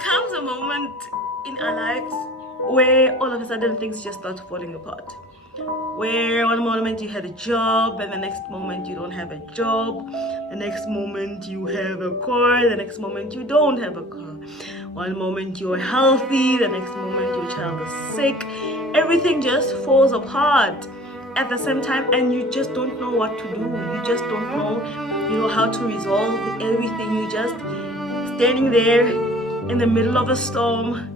comes a moment in our lives where all of a sudden things just start falling apart. Where one moment you had a job and the next moment you don't have a job, the next moment you have a car, the next moment you don't have a car. One moment you're healthy, the next moment your child is sick. Everything just falls apart at the same time, and you just don't know what to do. You just don't know, how to resolve everything. You just standing there in the middle of a storm,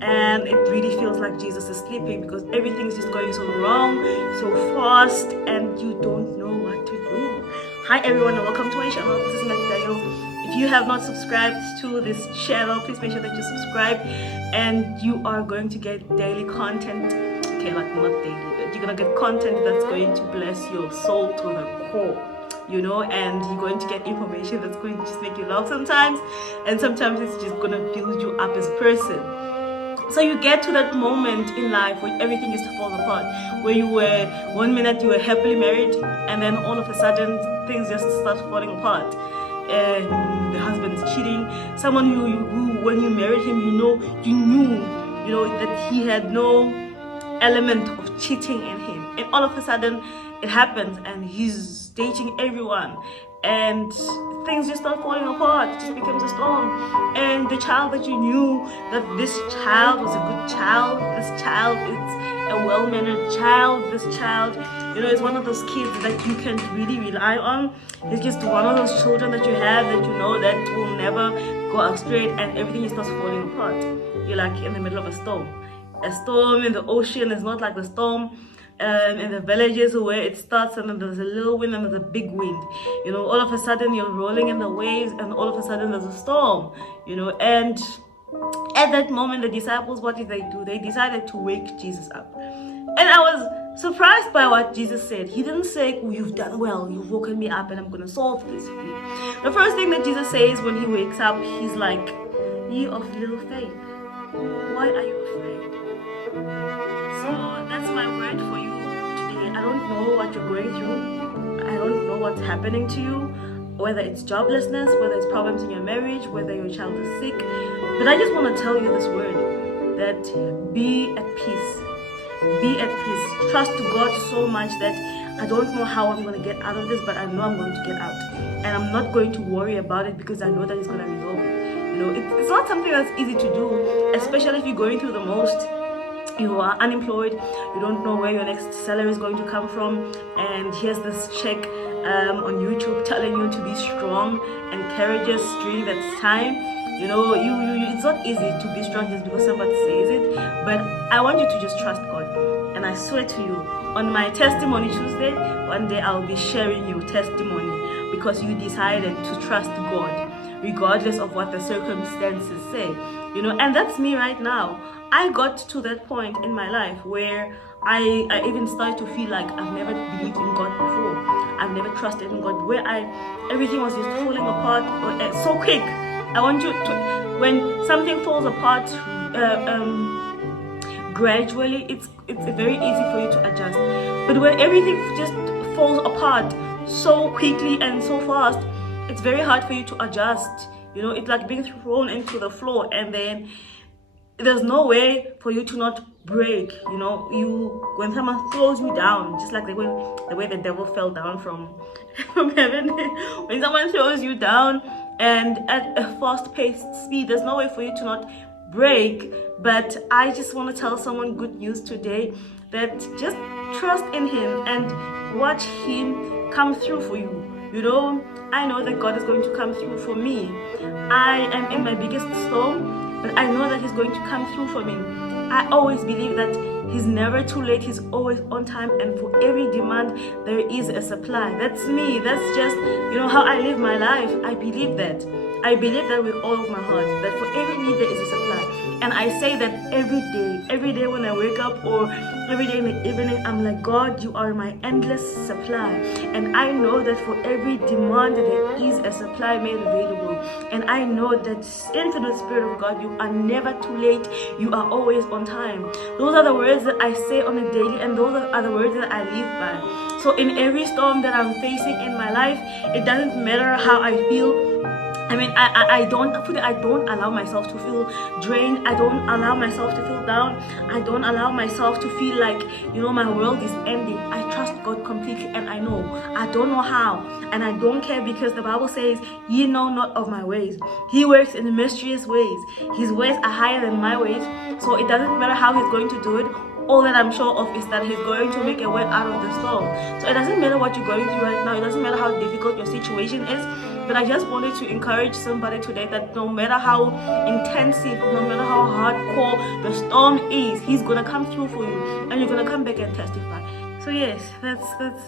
and it really feels like Jesus is sleeping because everything is just going so wrong, so fast, and you don't know what to do. Hi everyone, and welcome to my channel. This is Matz Daniels. If you have not subscribed to this channel, please make sure that you subscribe, and you are going to get daily content. Okay, like not daily, but you're gonna get content that's going to bless your soul to the core. And you're going to get information that's going to just make you laugh sometimes, and sometimes it's just gonna build you up as a person. So you get to that moment in life where everything just falls apart, where you were, one minute you were happily married, and then all of a sudden things just start falling apart. And the husband is cheating. Someone who when you married him, you knew that he had no element of cheating in him, and all of a sudden it happens, and he's dating everyone, and things just start falling apart. It just becomes a storm. And the child that you knew that this child was a good child, this child is a well-mannered child, this child is one of those kids that you can really rely on. It's just one of those children that you have that you know that will never go astray, and everything just starts falling apart. You're like in the middle of a storm. A storm in the ocean is not like the storm in the villages where it starts and then there's a little wind and there's a big wind. All of a sudden you're rolling in the waves, and all of a sudden there's a storm. And at that moment the disciples, what did they do? They decided to wake Jesus up. And I was surprised by what Jesus said. He didn't say, "Oh, you've done well, you've woken me up and I'm going to solve this for you." The first thing that Jesus says when he wakes up, he's like, "Ye of little faith, why are you afraid?" So that's my word for you today. I don't know what you're going through. I don't know what's happening to you, whether it's joblessness, whether it's problems in your marriage, whether your child is sick. But I just want to tell you this word, that be at peace. Be at peace. Trust God so much that I don't know how I'm going to get out of this, but I know I'm going to get out. And I'm not going to worry about it because I know that He's going to resolve it. It's not something that's easy to do, especially if you're going through the most. You are unemployed, you don't know where your next salary is going to come from, and here's this check on YouTube telling you to be strong and courageous during that time. It's not easy to be strong just because somebody says it, but I want you to just trust God. And I swear to you, on my testimony Tuesday, one day I'll be sharing your testimony because you decided to trust God regardless of what the circumstances say. And that's me right now. I got to that point in my life where I even started to feel like I've never believed in God before. I've never trusted in God, where everything was just falling apart so quick. I want you to, when something falls apart gradually, it's very easy for you to adjust. But when everything just falls apart so quickly and so fast, it's very hard for you to adjust. It's like being thrown into the floor, and then there's no way for you to not break. When someone throws you down, just like the way the devil fell down from heaven, when someone throws you down and at a fast-paced speed, there's no way for you to not break. But I just want to tell someone good news today, that just trust in Him and watch Him come through for you. I know that God is going to come through for me. I am in my biggest storm, but I know that He's going to come through for me. I always believe that He's never too late. He's always on time, and for every demand there is a supply. That's me. That's just how I live my life. I believe that. I believe that with all of my heart, that for every need there is a supply. And I say that every day when I wake up, or every day in the evening, I'm like, God, you are my endless supply. And I know that for every demand there is a supply made available. And I know that infinite Spirit of God, you are never too late. You are always on time. Those are the words that I say on a daily, and those are the words that I live by. So in every storm that I'm facing in my life, it doesn't matter how I feel. I mean, I don't allow myself to feel drained. I don't allow myself to feel down. I don't allow myself to feel like, my world is ending. I trust God completely, and I know. I don't know how, and I don't care, because the Bible says, ye know not of my ways. He works in mysterious ways. His ways are higher than my ways. So it doesn't matter how he's going to do it. All that I'm sure of is that he's going to make a way out of the storm. So it doesn't matter what you're going through right now. It doesn't matter how difficult your situation is. But I just wanted to encourage somebody today that no matter how intensive, no matter how hardcore the storm is, he's gonna come through for you, and you're gonna come back and testify. So yes, that's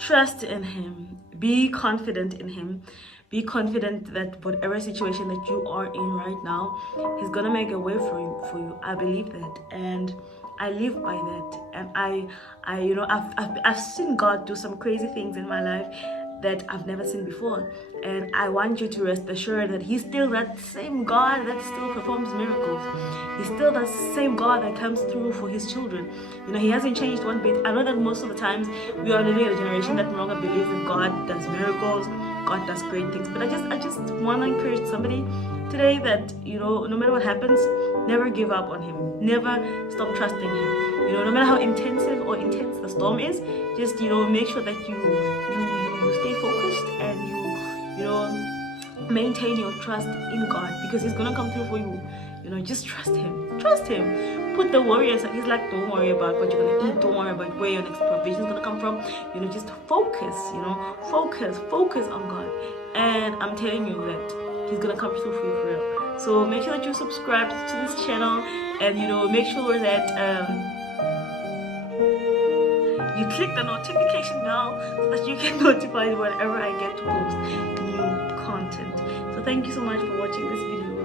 trust in him. Be confident in him. Be confident that whatever situation that you are in right now, he's gonna make a way for you. I believe that, and I live by that. And I've seen God do some crazy things in my life that I've never seen before, and I want you to rest assured that he's still that same God that still performs miracles. He's still that same God that comes through for his children. He hasn't changed one bit. I know that most of the times we are living in a generation that no longer believes that God does miracles, God does great things. But I just want to encourage somebody today that, no matter what happens, never give up on him. Never stop trusting him. No matter how intense the storm is, just, make sure that you stay focused, and you maintain your trust in God, because he's gonna come through for you. Just trust him. Put the worry aside. He's like, don't worry about what you're gonna eat, don't worry about where your next provision is gonna come from. Just focus. Focus on God, and I'm telling you that he's gonna come through for you for real. So make sure that you subscribe to this channel, and make sure that you click the notification bell so that you get notified whenever I get to post new content. So thank you so much for watching this video.